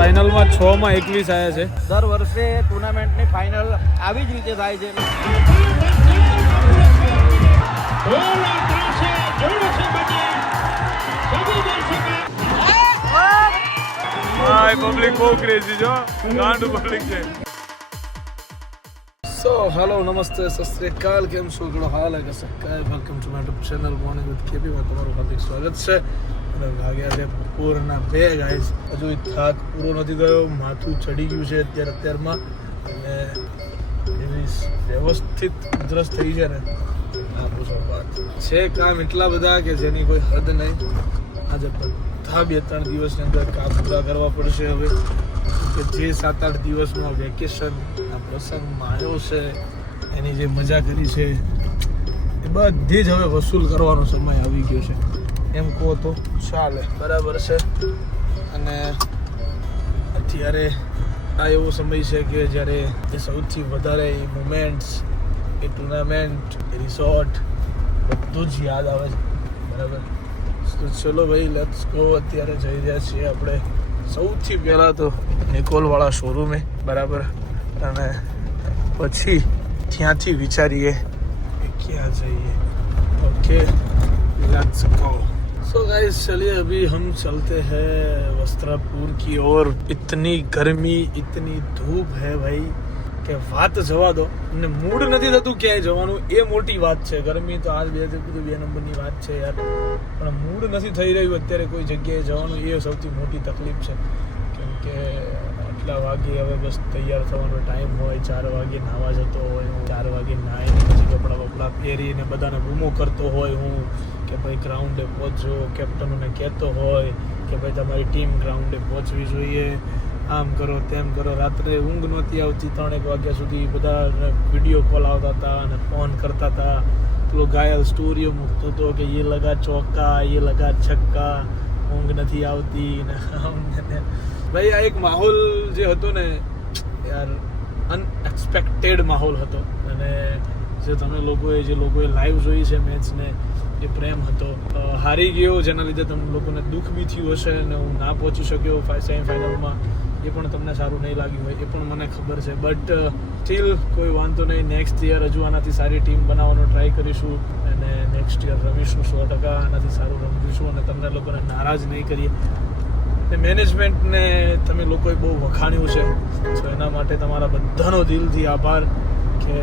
ફાઇનલમાં 6 માં 21 આવ્યા છે. દર વર્ષે ટુર્નામેન્ટની ફાઇનલ આવી જ રીતે થાય છે. ભાઈ પબ્લિક બહુ ક્રેઝી જો, ગાંડ પબ્લિક છે. સો હેલો નમસ્તે સત શ્રી અકાલ, કેમ છો? ઘણો હાલ હે કે welcome to my YouTube channel morning with KP માં તમારું હાર્દિક સ્વાગત છે. અને વાગ્યા છે બપોરના 2 ગાઈસ. હજુ થાક પૂરો નથી થયો, માથું ચડી ગયું છે અત્યારમાં, અને એવી વ્યવસ્થિત ઉધરસ થઈ છે ને આ પૂછો વાત છે. કામ એટલા બધા કે જેની કોઈ હદ નહીં. આજે બધા 2-3 દિવસની અંદર કામ પૂરા કરવા પડશે હવે, કે જે 7-8 દિવસમાં વેકેશન આ પ્રસંગમાં આવ્યો છે એની જે મજા કરી છે એ બધી જ હવે વસૂલ કરવાનો સમય આવી ગયો છે એમ કહો તો ચાલે, બરાબર છે. અને અત્યારે આ એવો સમય છે કે જ્યારે એ સૌથી વધારે એ મુમેન્ટ્સ, એ ટુર્નામેન્ટ, એ રિસોર્ટ બધું જ યાદ આવે છે, બરાબર. તો ચલો ભાઈ, લેટ્સ ગો. અત્યારે જઈ રહ્યા છીએ આપણે સૌથી પહેલાં તો નિકોલવાળા શોરૂમે, બરાબર. અને પછી ત્યાંથી વિચારીએ કે ક્યાં જઈએ. Okay let's go. So guys चलिए अभी हम चलते हैं वस्त्रापुर की ओर. इतनी गर्मी, इतनी धूप है भाई કે વાત જવા દો. અને મૂડ નથી થતું ક્યાંય જવાનું, એ મોટી વાત છે. ગરમી તો આજ 2 નંબરની વાત છે યાર, પણ મૂડ નથી થઈ રહ્યું અત્યારે કોઈ જગ્યાએ જવાનું, એ સૌથી મોટી તકલીફ છે. કેમ કે આટલા વાગે હવે બસ તૈયાર થવાનો ટાઈમ હોય, 4 વાગે નાહવા જતો હોય હું, 4 વાગે નાહીને પછી કપડાં પહેરીને બધાને બૂમો કરતો હોય હું કે ભાઈ ગ્રાઉન્ડે પહોંચો, કેપ્ટનોને કહેતો હોય કે ભાઈ તમારી ટીમ ગ્રાઉન્ડે પહોંચવી જોઈએ, આમ કરો તેમ કરો. રાત્રે ઊંઘ નહોતી આવતી, 3-1 વાગ્યા સુધી બધા વિડીયો કોલ આવતા હતા અને ફોન કરતા હતા. પેલો ઘાયલ સ્ટોરીઓ મૂકતો હતો કે એ લગા ચોક્કા, એ લગા છક્કા, ઊંઘ નથી આવતી ને ભાઈ. આ એક માહોલ જે હતો ને યાર, અનએક્સપેક્ટેડ માહોલ હતો. અને જે તમે લોકોએ લાઈવ જોઈ છે મેચને, એ પ્રેમ હતો. હારી ગયો જેના લીધે તમને લોકોને દુઃખ બી થયું હશે, અને હું ના પહોંચી શક્યો સેમીફાઇનલમાં, એ પણ તમને સારું નહીં લાગ્યું હોય, એ પણ મને ખબર છે. બટ સ્ટીલ કોઈ વાંધો નહીં. નેક્સ્ટ યર હજુ આનાથી સારી ટીમ બનાવવાનો ટ્રાય કરીશું, અને નેક્સ્ટ યર રમીશું 100%. આનાથી સારું રમીશું અને તમને લોકોને નારાજ નહીં કરીએ. મેનેજમેન્ટને તમે લોકોએ બહુ વખાણ્યું છે, તો એના માટે તમારા બધાનો દિલથી આભાર. કે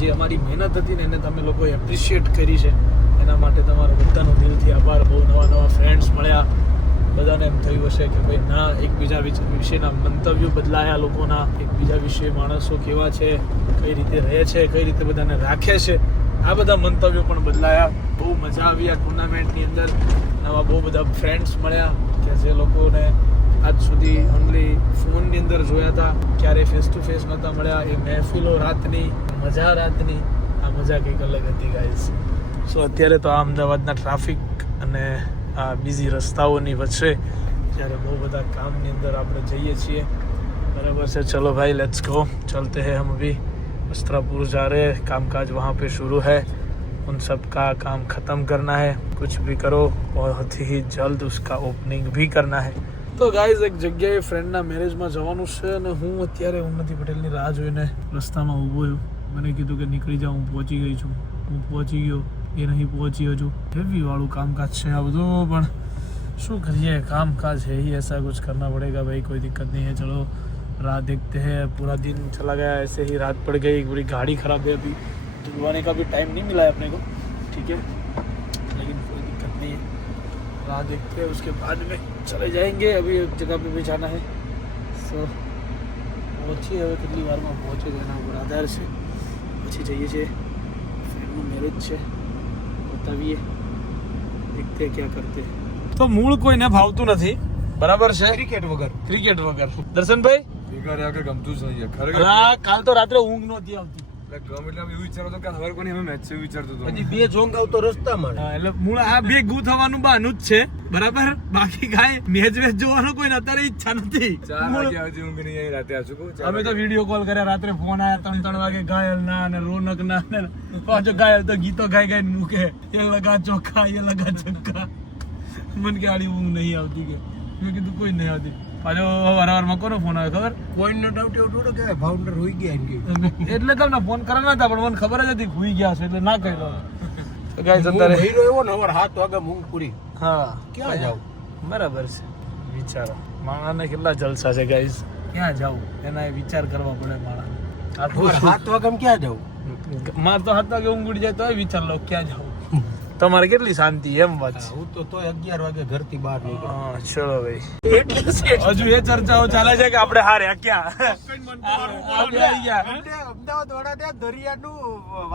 જે અમારી મહેનત હતી ને એને તમે લોકોએ એપ્રિશિએટ કરી છે, એના માટે તમારો બધાનો દિલથી આભાર. બહુ નવા ફ્રેન્ડ્સ મળ્યા, બધાને એમ થયું હશે કે ભાઈ ના, એકબીજા વિશેના મંતવ્યો બદલાયા લોકોના, એકબીજા વિશે માણસો કેવા છે, કઈ રીતે રહે છે, કઈ રીતે બધાને રાખે છે, આ બધા મંતવ્યો પણ બદલાયા. બહુ મજા આવી આ ટુર્નામેન્ટની અંદર. નવા બહુ બધા ફ્રેન્ડ્સ મળ્યા કે જે લોકોને આજ સુધી ઓનલી ફોનની અંદર જોયા હતા, ક્યારે ફેસ ટુ ફેસ નહોતા મળ્યા. એ મહેફિલો રાતની, મજા રાતની, આ મજા કંઈક અલગ હતી ગાઈસ. સો અત્યારે તો આ અમદાવાદના ટ્રાફિક અને આ બીજી રસ્તાઓની વચ્ચે જ્યારે બહુ બધા કામની અંદર આપણે જઈએ છીએ, બરાબર છે. ચલો ભાઈ, લેट्स गो, चलते हैं हम अभी वस्त्रापुर जा रहे हैं. कामकाज वहाँ पे शुरू है, उन सब का काम ख़त्म करना है. कुछ भी करो बहुत ही जल्द उसका ओपनिंग भी करना है. તો ગાઈઝ એક જગ્યાએ ફ્રેન્ડના મેરેજમાં જવાનું છે, અને હું અત્યારે ઉન્નતિ પટેલની રાહ જોઈને રસ્તામાં ઊભો છું. મને કીધું કે નીકળી જાઉં, હું પહોંચી ગઈ છું. હું પહોંચી ગયો, એ નહીં પહોંચી હજુ. હેવીવાળું કામકાજ છે આ બધું, પણ શું કરીએ, કામકાજ है ही ऐसा, कुछ करना पड़ेगा भाई, कोई दिक्कत नहीं है. चलो राह देखते हैं. पूरा दिन चला गया ऐसे ही, रात पड़ गई, पूरी गाड़ी खराब है, अभी धुलवाने का भी टाइम नहीं मिला है अपने को, ठीक है, लेकिन कोई दिक्कत नहीं है. राह देखते हैं, उसके बाद में चले जाएंगे. अभी एक जगह पे भी जाना है. सो પહોંચીએ હવે, કેટલી વારમાં પહોંચે એના ઉપર આધાર છે. પછી જઈએ છીએ, ફ્રેન્ડનું મેરેજ છે, બતાવીએ, દેખતે ક્યાં કરતે. તો મૂળ કોઈને ભાવતું નથી, બરાબર છે, ક્રિકેટ વગર. દર્શનભાઈ ગમતું જ નહીં ખરેખર. કાલ તો રાત્રે ઊંઘ નહોતી આવતી. ગમે એટલે એવું વિચારતો હતો કે ખબર કોની અમે મેચ છે વિચારતો હતો. હજી 2 જોંગ આવતો રસ્તામાં. એટલે મૂળ આ ભેગું થવાનું બહાનું જ છે, બરાબર. બાકી કાંઈ મેચ જોવાનો કોઈ અત્યારે ઈચ્છા નથી. 4 વાગ્યા સુધી ઊંઘ નહીં આવી રાતે. અમે તો વિડીયો કોલ કર્યા, રાત્રે ફોન આવ્યા 3 વાગે, ઘાયલ ના અને રોનક ના ને પાછો ઘાયલ તો ગીતો ગાઈ મૂકે, એ લગા ચોખ્ખા, એ લગા છક્કા. મને કે આડી ઊંઘ નહીં આવતી, કે મેં કીધું કોઈ નહીં આવતી. પાછો વારંવારમાં કોનો ફોન આવે ખબર? કોઈ નો ડાઉટ એવું થોડો કે ફાઉન્ડર હોઈ ગયા એમ કે એટલે તમને ફોન કરવાના હતા પણ મને ખબર જ હતી હુઈ ગયા છે એટલે ના કર્યો. તો ગાઈસ અત્યારે હીરો એવો ને સવાર 7 વાગે ઊંઘ પૂરી. હા ક્યાં જાવ? બરાબર છે. વિચારો માણાને કેટલા જલસા છે ગાઈસ. ક્યાં જાવું એના વિચાર કરવા પડે માણાને. સવાર 7 વાગે ક્યાં જાવ? માર તો 7 વાગે ઊંઘ ઉડી જાય તોય વિચાર લો ક્યાં જાવું. તમારે કેટલી શાંતિ એમ વાત છે. હું તો તોય 11 વાગે ઘરથી બહાર નીકળ્યો. હા ચલો ભાઈ. હજુ એ ચર્ચાઓ ચાલે છે કે આપણે હાર્યા ક્યાં આપણે આવી ગયા. અમદાવાદ વાળા ત્યાં દરિયાનું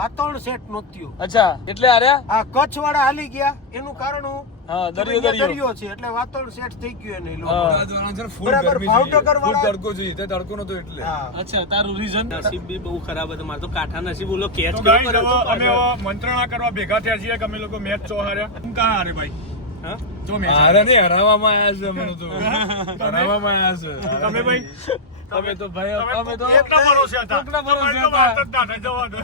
વાતાવરણ સેટ નહોતું થયું. અચ્છા એટલે હાર્યા. આ કચ્છ વાળા હાલી ગયા એનું કારણ હું હા દરિયો દરિયો છે એટલે વાતાવરણ સેટ થઈ ગયું એને હા. ફૂલ બરાબર, ગરમી ભાવનગર જોઈએ. ફૂલ વાળા- તડકો જોઈએ તે તડકો નતો એટલે હા. અચ્છા તારું રીઝન નસીબ બી બહુ ખરાબ હતું મારે તો કાંઠા નસીબ બોલો કેચ તો ગાઈસ હવે અમે મંત્રણા કરવા ભેગા થયા છીએ કે અમે લોકો મેચ ચો હાર્યા. હું કાં હારે ભાઈ? હા? જો મેચ હારે નહીં હરાવવામાં આયા છે અમે તો હરાવવામાં આયા છે તમે ભાઈ અમે તો ભાઈ અમે તો એકલા ભરોસે હતા. એકલા ભરોસે તમારી તો હતા. વાત જ ના થાય, જવા દો.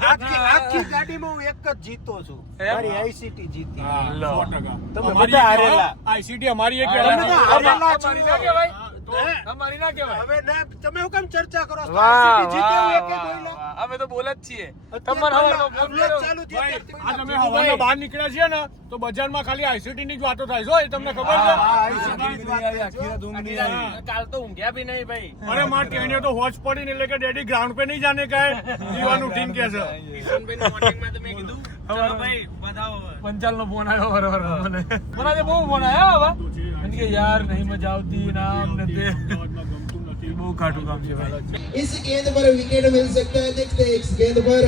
આખી ગાડીમાં હું એક જ જીતો છું. એમ? મારી આઈસીટી જીતી. હા, લો. 100%. તમે અમારી બધા એક હારેલા. ICT અમારી એક તમે તો હારેલા છો. અમારી ના કહેવાય. તો અમારી ના કહેવાય. હવે ના તમે હું કેમ ચર્ચા કરો છો? વાહ ICT જીતે એવું એક વાહ બોલ્યા. વાહ. અમે તો બોલે જ છીએ. અત્યારે તમારે હવારનો ફોન મેચ કર્યો. ચાલુ થયા ભાઈ, ત્યારથી આ તમે બોલ્યા. હવારના બહાર નીકળ્યા છીએ ને તો બજારમાં ખાલી ICT ની જ વાતો થાય છે. એ તમને ખબર છે? હા, ICT ની જ વાત આખી રાત ઊંઘ નહીં આવી. કાલ તો ઊંઘ્યા બી નહીં ભાઈ. અરે માર ટેણીઓ તો હોશ પડી ને એટલે કે ડેડી ગ્રાઉન્ડ पे नहीं जाने का है દીવાનું ટીમ કે છે. કિશનભાઈના મોર્નિંગમાં તો મેં કીધું ચલો ભાઈ બતાવો હવે. પંચાલ નો ફોન આવ્યો બરોબર મને આજે બહુ ફોન આવ્યો બાબા મને કે યાર નહીં મજા આવતી નામ ને તે બહુ ખાટું કામ છે ભાઈ. इस गेंद पर विकेट मिल सकता है. देखते हैं इस गेंद पर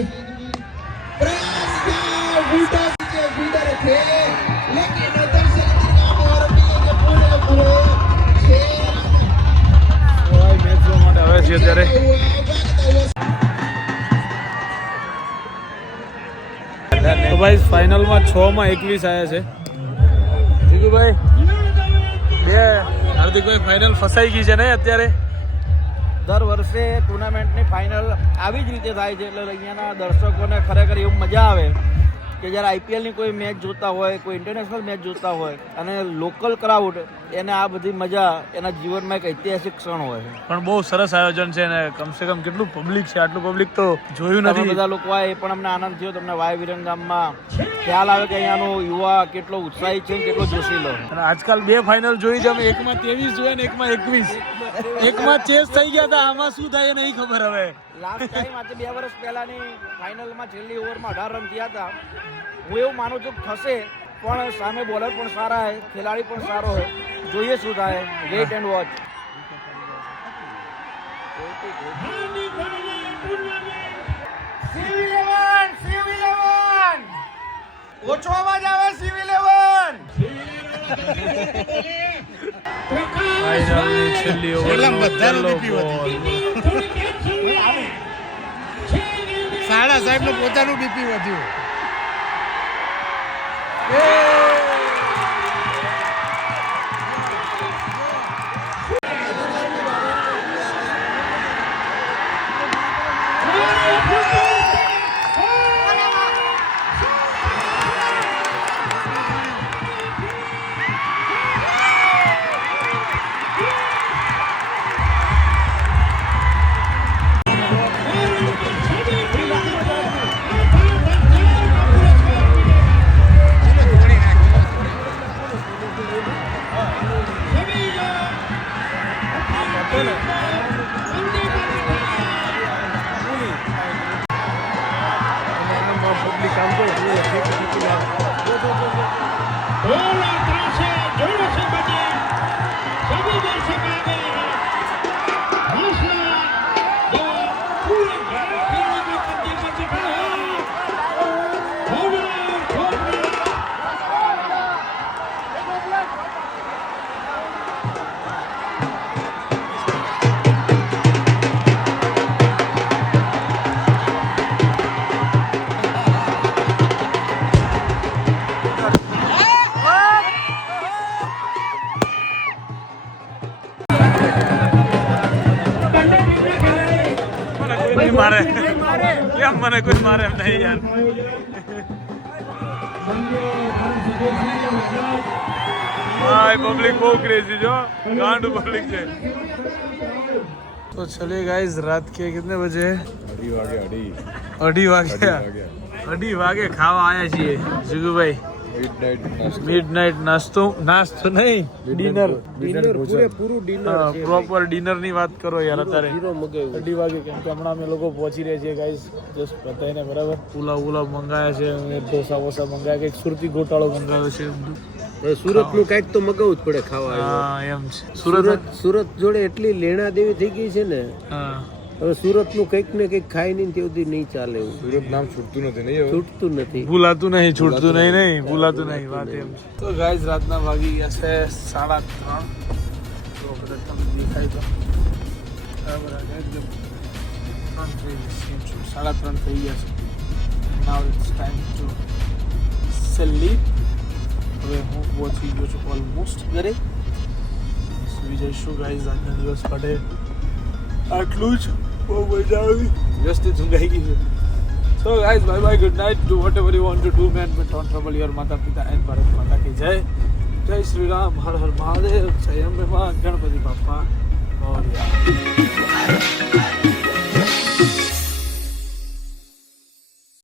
प्रयास किया, बूटा से बूटा रखे लेकिन दर्शक दीर्घा में और के पूरे 6 ભાઈ મેચ જોવા માટે આવે છે અત્યારે हुआ भागता हुआ તો ભાઈ ફાઇનલમાં 6 માં 21 આવ્યા છે જીતુભાઈ બે હાર્દિકભાઈ ફાઇનલ ફસાઈ ગઈ છે ને અત્યારે દર વર્ષે ટુર્નામેન્ટની ફાઇનલ આવી જ રીતે થાય છે એટલે અહીંયાના દર્શકોને ખરેખર એવું મજા આવે કે જ્યારે આઈપીએલની કોઈ મેચ જોતા હોય કોઈ ઇન્ટરનેશનલ મેચ જોતા હોય અને લોકલ ક્રાઉડ એને આ બધી મજા એના જીવનમાં એક ઐતિહાસિક ક્ષણ હોય છે. પણ બહુ સરસ આયોજન છે ને કમસે કમ કેટલું પબ્લિક છે આટલું પબ્લિક તો જોયું તમે નથી બધા લોકો આવે એ પણ અમને આનંદ થયો. તમને વાય વિરંગામમાં ખ્યાલ આવે કે અહીંયાનો યુવા કેટલો ઉત્સાહી છે કેટલો જોશીલો. અને આજકાલ બે ફાઇનલ જોઈ છે અમે એકમાં 23 જોયા ને એકમાં 21 એકમાં ચેસ થઈ ગયા હતા આમાં શું થાય એ નહીં ખબર હવે. લાસ્ટ ટાઈમ આજે 2 વર્ષ પહેલાની ફાઇનલમાં છેલ્લી ઓવરમાં 18 રન થયા હતા. હું એવું માનું છું કે થશે પણ સામે બોલર પણ સારા હોય ખેલાડી પણ સારો હોય. જોઈએ શું થાય. Weight and watch. ઓછો અવાજ આવે CV11 ફાઇનલની છેલ્લી ઓવર સાડા સાહેબ નું પોતાનું બીપી વધ્યું. મારે કેમ મને કોઈ મારે એમ નહીં યાર. ભાઈ પબ્લિક બહુ ક્રેઝી જો ગાંડુ પબ્લિક છે तो चलिए गाइस रात के कितने बजे अढ़ी वागे खावा आया છીએ જુગુભાઈ મિડનાઇટ નાસ્તો નહીં ડિનર પૂરું ડિનર પ્રોપર ડિનર ની વાત કરો યાર અત્યારે 2:30 વાગે કેમ કે હમણાં અમે લોકો પહોંચી રહ્યા છીએ ગાઈસ જસ્ટ બતાવીને બરાબર પુલાવ મંગાયા છે અને ઢોસા વોસા મંગાયા કે સુરતી ગોટાળો મંગાવ્યો છે સુરત નું કઈક તો મગાવવું જ પડે ખાવા હા એમ છે સુરત જોડે એટલી લેણા દેવી થઈ ગઈ છે ને હા હવે સુરત નું કઈક ને કઈક ખાઈ નહીં તેવું નહીં ચાલે એવું સુરત નામ છૂટતું નથી ભૂલાતું નહીં છૂટતું નહીં ભૂલાતું નહીં વાત એમ છે તો ગાઈસ રાતના વાગી ગયા છે 3:30 તો કદાચ તમને દેખાય તો બરાબર એકદમ 3:30 થઈ ગયા છે now it's time to sleep હવે હું પહોંચી ગયો છું ઓલમોસ્ટ ઘરે સુઈ જઈશું ગાઈસ આજના દિવસ માટે આટલું જ બહુ મજા આવી વ્યવસ્થિત ઊંઘાઈ ગઈ છે so guys bye bye good night do vote ever you want to do man but don't trouble your માતા પિતા એન્ડ ભારત માતા કી જય શ્રી રામ હર હર મહાદેવ જય અંબે માં ગણપતિ બાપ્પા મોરયા